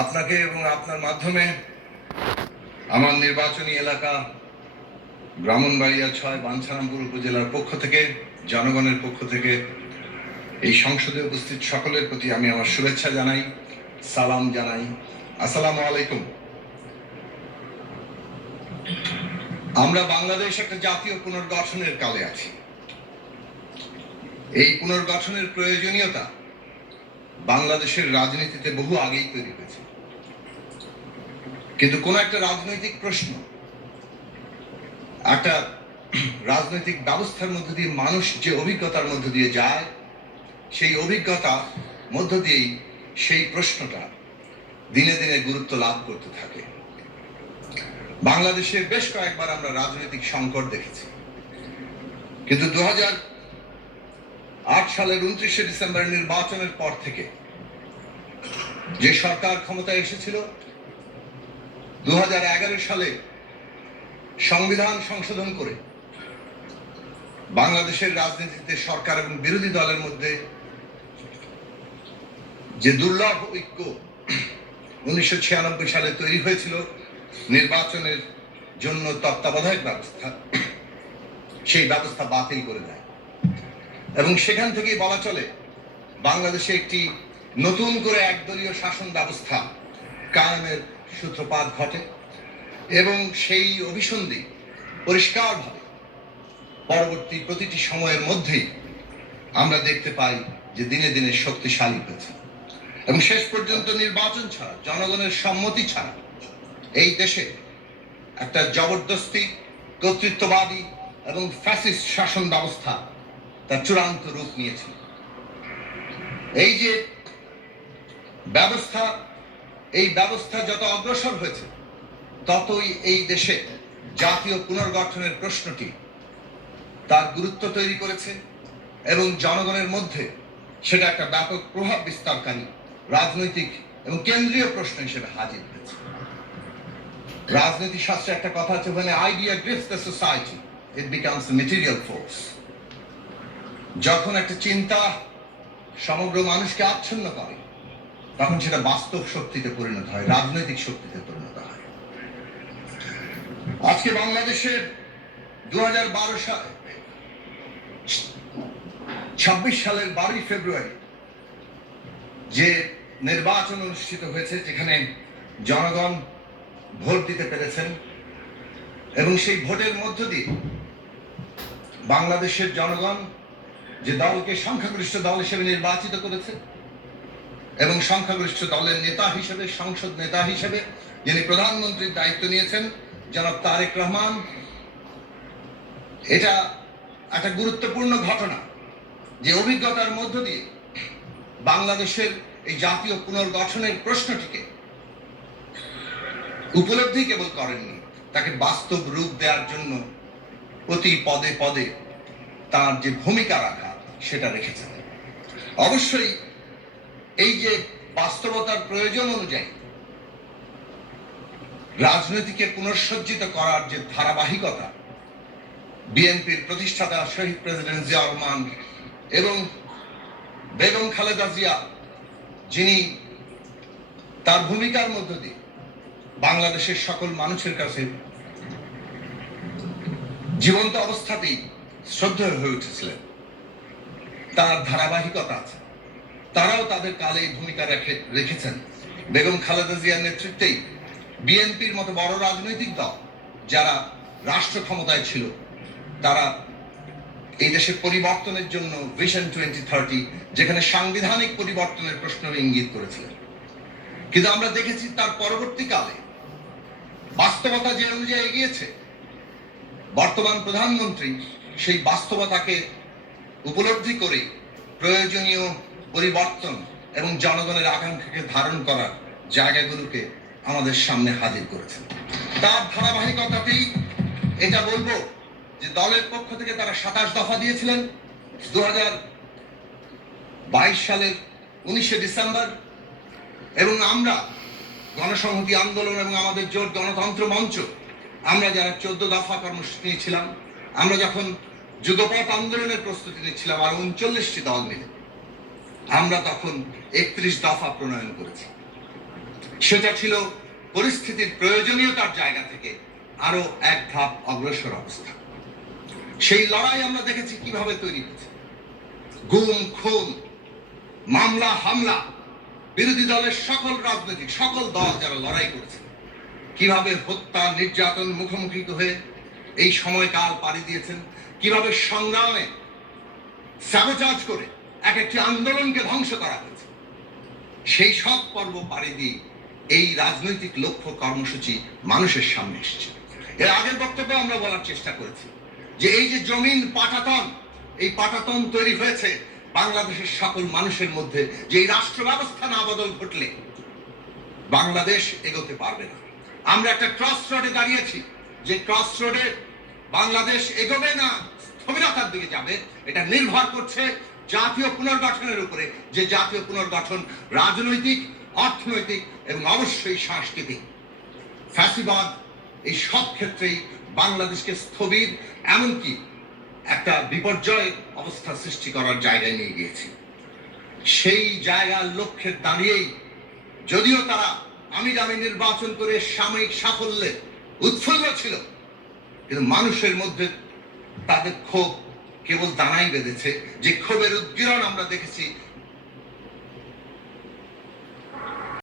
আপনাকে এবং আপনার মাধ্যমে আমার নির্বাচনী এলাকা ব্রাহ্মণবাড়িয়া ৬ বাঞ্ছারামপুর উপজেলার পক্ষ থেকে, জনগণের পক্ষ থেকে এই সংসদে উপস্থিত সকলের প্রতি আমি আমার শুভেচ্ছা জানাই, সালাম জানাই। আসসালামু আলাইকুম। আমরা বাংলাদেশ একটা জাতীয় পুনর্গঠনের কালে আছি। এই পুনর্গঠনের প্রয়োজনীয়তা বাংলাদেশের রাজনীতিতে বহু আগেই তৈরি হয়েছে, কিন্তু কোন একটা রাজনৈতিক প্রশ্ন, একটা রাজনৈতিক ব্যবস্থার মধ্য দিয়ে মানুষ যে অভিজ্ঞতার মধ্য দিয়ে যায়, সেই অভিজ্ঞতার মধ্য দিয়েই সেই প্রশ্নটা দিনে দিনে গুরুত্ব লাভ করতে থাকে। বাংলাদেশে বেশ কয়েকবার আমরা রাজনৈতিক সংকট দেখেছি, কিন্তু 2008 সালের 29শে ডিসেম্বর নির্বাচনের পর থেকে যে সরকার ক্ষমতায় এসেছিল, 2011 সালে সংবিধান সংশোধন করে বাংলাদেশের রাজনীতিতে সরকার এবং বিরোধী দলের মধ্যে যে দুর্লভ ঐক্য 1996 সালে তৈরি হয়েছিল নির্বাচনের জন্য তত্ত্বাবধায়ক ব্যবস্থা, সেই ব্যবস্থা বাতিল করে দেয় এবং সেখান থেকেই বলা চলে বাংলাদেশে একটি নতুন করে একদলীয় শাসন ব্যবস্থা কায়েমের সূত্রপাত ঘটে এবং সেই অভিসন্ধি পরিষ্কারভাবে পরবর্তী প্রতিটি সময়ের মধ্যেই আমরা দেখতে পাই যে দিনে দিনে শক্তিশালী হয়েছে এবং শেষ পর্যন্ত নির্বাচন ছাড়া, জনগণের সম্মতি ছাড়া এই দেশে একটা জবরদস্তি, কর্তৃত্ববাদী এবং ফ্যাসিস্ট শাসন ব্যবস্থা তার চূড়ান্ত রূপ নিয়েছে। এই যে ব্যবস্থা, এই ব্যবস্থা যত অগ্রসর হয়েছে ততই এই দেশে জাতীয় পুনর্গঠনের প্রশ্নটি তার গুরুত্ব তৈরি করেছে এবং জনগণের মধ্যে সেটা একটা ব্যাপক প্রভাব বিস্তারকারী রাজনৈতিক এবং কেন্দ্রীয় প্রশ্ন হিসেবে হাজির হয়েছে। রাজনীতি শাস্ত্রে একটা কথা আছে, when idea grips the society it becomes a material force। যখন একটা চিন্তা সমগ্র মানুষকে আচ্ছন্ন করে তখন সেটা বাস্তব শক্তিতে পরিণত হয়, রাজনৈতিক শক্তিতে পরিণত হয়। আজকে বাংলাদেশের 2012 সালে 26 সালের 12 ফেব্রুয়ারি যে নির্বাচন অনুষ্ঠিত হয়েছে, যেখানে জনগণ ভোট দিতে পেরেছেন এবং সেই ভোটের মধ্য দিয়ে বাংলাদেশের জনগণ যে দলকে সংখ্যাগরিষ্ঠ দল হিসেবে নির্বাচিত করেছে এবং সংখ্যাগরিষ্ঠ দলের নেতা হিসেবে, সংসদ নেতা হিসেবে যিনি প্রধানমন্ত্রীর দায়িত্ব নিয়েছেন জনাব তারেক রহমান, এটা একটা গুরুত্বপূর্ণ ঘটনা যে অভিজ্ঞতার মধ্য দিয়ে বাংলাদেশের এই জাতীয় পুনর্গঠনের প্রশ্নটিকে উপলব্ধি কেবল করেননি, তাকে বাস্তব রূপ দেওয়ার জন্য প্রতি পদে পদে তার যে ভূমিকা রাখা সেটা রেখেছেন। অবশ্যই এই যে বাস্তবতার প্রয়োজন অনুযায়ী রাজনীতিকে পুনঃসজ্জিত করার যে ধারাবাহিকতা, বিএনপির প্রতিষ্ঠাতা শহীদ প্রেসিডেন্ট জিয়া রহমান এবং বেগম খালেদা জিয়া, যিনি তার ভূমিকার মধ্য দিয়ে বাংলাদেশের সকল মানুষের কাছে জীবন্ত অবস্থাতেই শ্রদ্ধেয় হয়ে উঠেছিলেন, তার ধারাবাহিকতা আছে। তারাও তাদের কালে ভূমিকা রেখেছেন। বেগম খালেদা জিয়ার নেতৃত্বেই বিএনপির মতো বড় রাজনৈতিক দল যারা রাষ্ট্র ক্ষমতায় ছিল, তারা এই দেশের পরিবর্তনের জন্য ভিশন 2030, যেখানে সাংবিধানিক পরিবর্তনের প্রশ্ন ইঙ্গিত করেছিলেন। কিন্তু আমরা দেখেছি তার পরবর্তীকালে বাস্তবতা যে অনুযায়ী এগিয়েছে, বর্তমান প্রধানমন্ত্রী সেই বাস্তবতাকে উপলব্ধি করে প্রয়োজনীয় পরিবর্তন এবং জনগণের আকাঙ্ক্ষাকে ধারণ করার জায়গাগুলোকে আমাদের সামনে হাজির করেছেন। তার ধারাবাহিকতাতেই এটা বলবো যে দলের পক্ষ থেকে তারা 27 দফা দিয়েছিলেন 2022 সালের 19শে ডিসেম্বর, এবং আমরা গণসংহতি আন্দোলন এবং আমাদের জোট গণতন্ত্র মঞ্চ, আমরা যারা 14 দফা কর্মসূচি নিয়েছিলাম, আমরা যখন যুগপৎ আন্দোলনের প্রস্তুতি নিচ্ছিলাম আর 39টি দল মিলে, আমরা তখন 31 দফা প্রণয়ন করেছি। সেটা ছিল পরিস্থিতির প্রয়োজনীয়তার জায়গা থেকে আরো এক ধাপ অগ্রসর অবস্থা। সেই লড়াই আমরা দেখেছি কিভাবে তৈরি হয়েছে। গুম, খুন, মামলা, হামলা, বিরোধী দলের সকল দল যারা লড়াই করেছে কিভাবে হত্যা, নির্যাতন মুখোমুখি হয়ে এই সময়কাল পাড়ি দিয়েছেন, কিভাবে সংগ্রামে স্যাবোটাজ করে এক একটি আন্দোলনকে ধ্বংস করা হয়েছে। সেই সব পর্ব পাড়ি দিয়ে এই রাজনৈতিক লক্ষ্য কর্মসূচি মানুষের সামনে এসেছে। এর আগের বক্তব্যে আমরা বলার চেষ্টা করেছি যে এই যে জমিন পাটাতন, এই পাটাতন তৈরি হয়েছে বাংলাদেশের সকল মানুষের মধ্যে, যে এই রাষ্ট্র ব্যবস্থা না বদল ঘটলে বাংলাদেশ এগোতে পারবে না। আমরা একটা ক্রস রোডে দাঁড়িয়েছি, যে ক্রস রোডে বাংলাদেশ এগোবে না স্থবিরতার দিকে যাবে, এটা নির্ভর করছে জাতীয় পুনর্গঠনের উপরে, যে জাতীয় পুনর্গঠন রাজনৈতিক, অর্থনৈতিক এবং অবশ্যই সাংস্কৃতিক। ফ্যাসিবাদ এই সব ক্ষেত্রেই বাংলাদেশকে স্থবির, এমনকি একটা বিপর্যয় অবস্থা সৃষ্টি করার জায়গায় নিয়ে গিয়েছে। সেই জায়গার লক্ষ্যে দাঁড়িয়েই যদিও তারা আমি নির্বাচন করে সাময়িক সাফল্যে উৎফুল্ল ছিল, কিন্তু মানুষের মধ্যে তাদের ক্ষোভ কেবল দানাই বেঁধেছে। যে ক্ষোভের উদ্গীরণ আমরা দেখেছি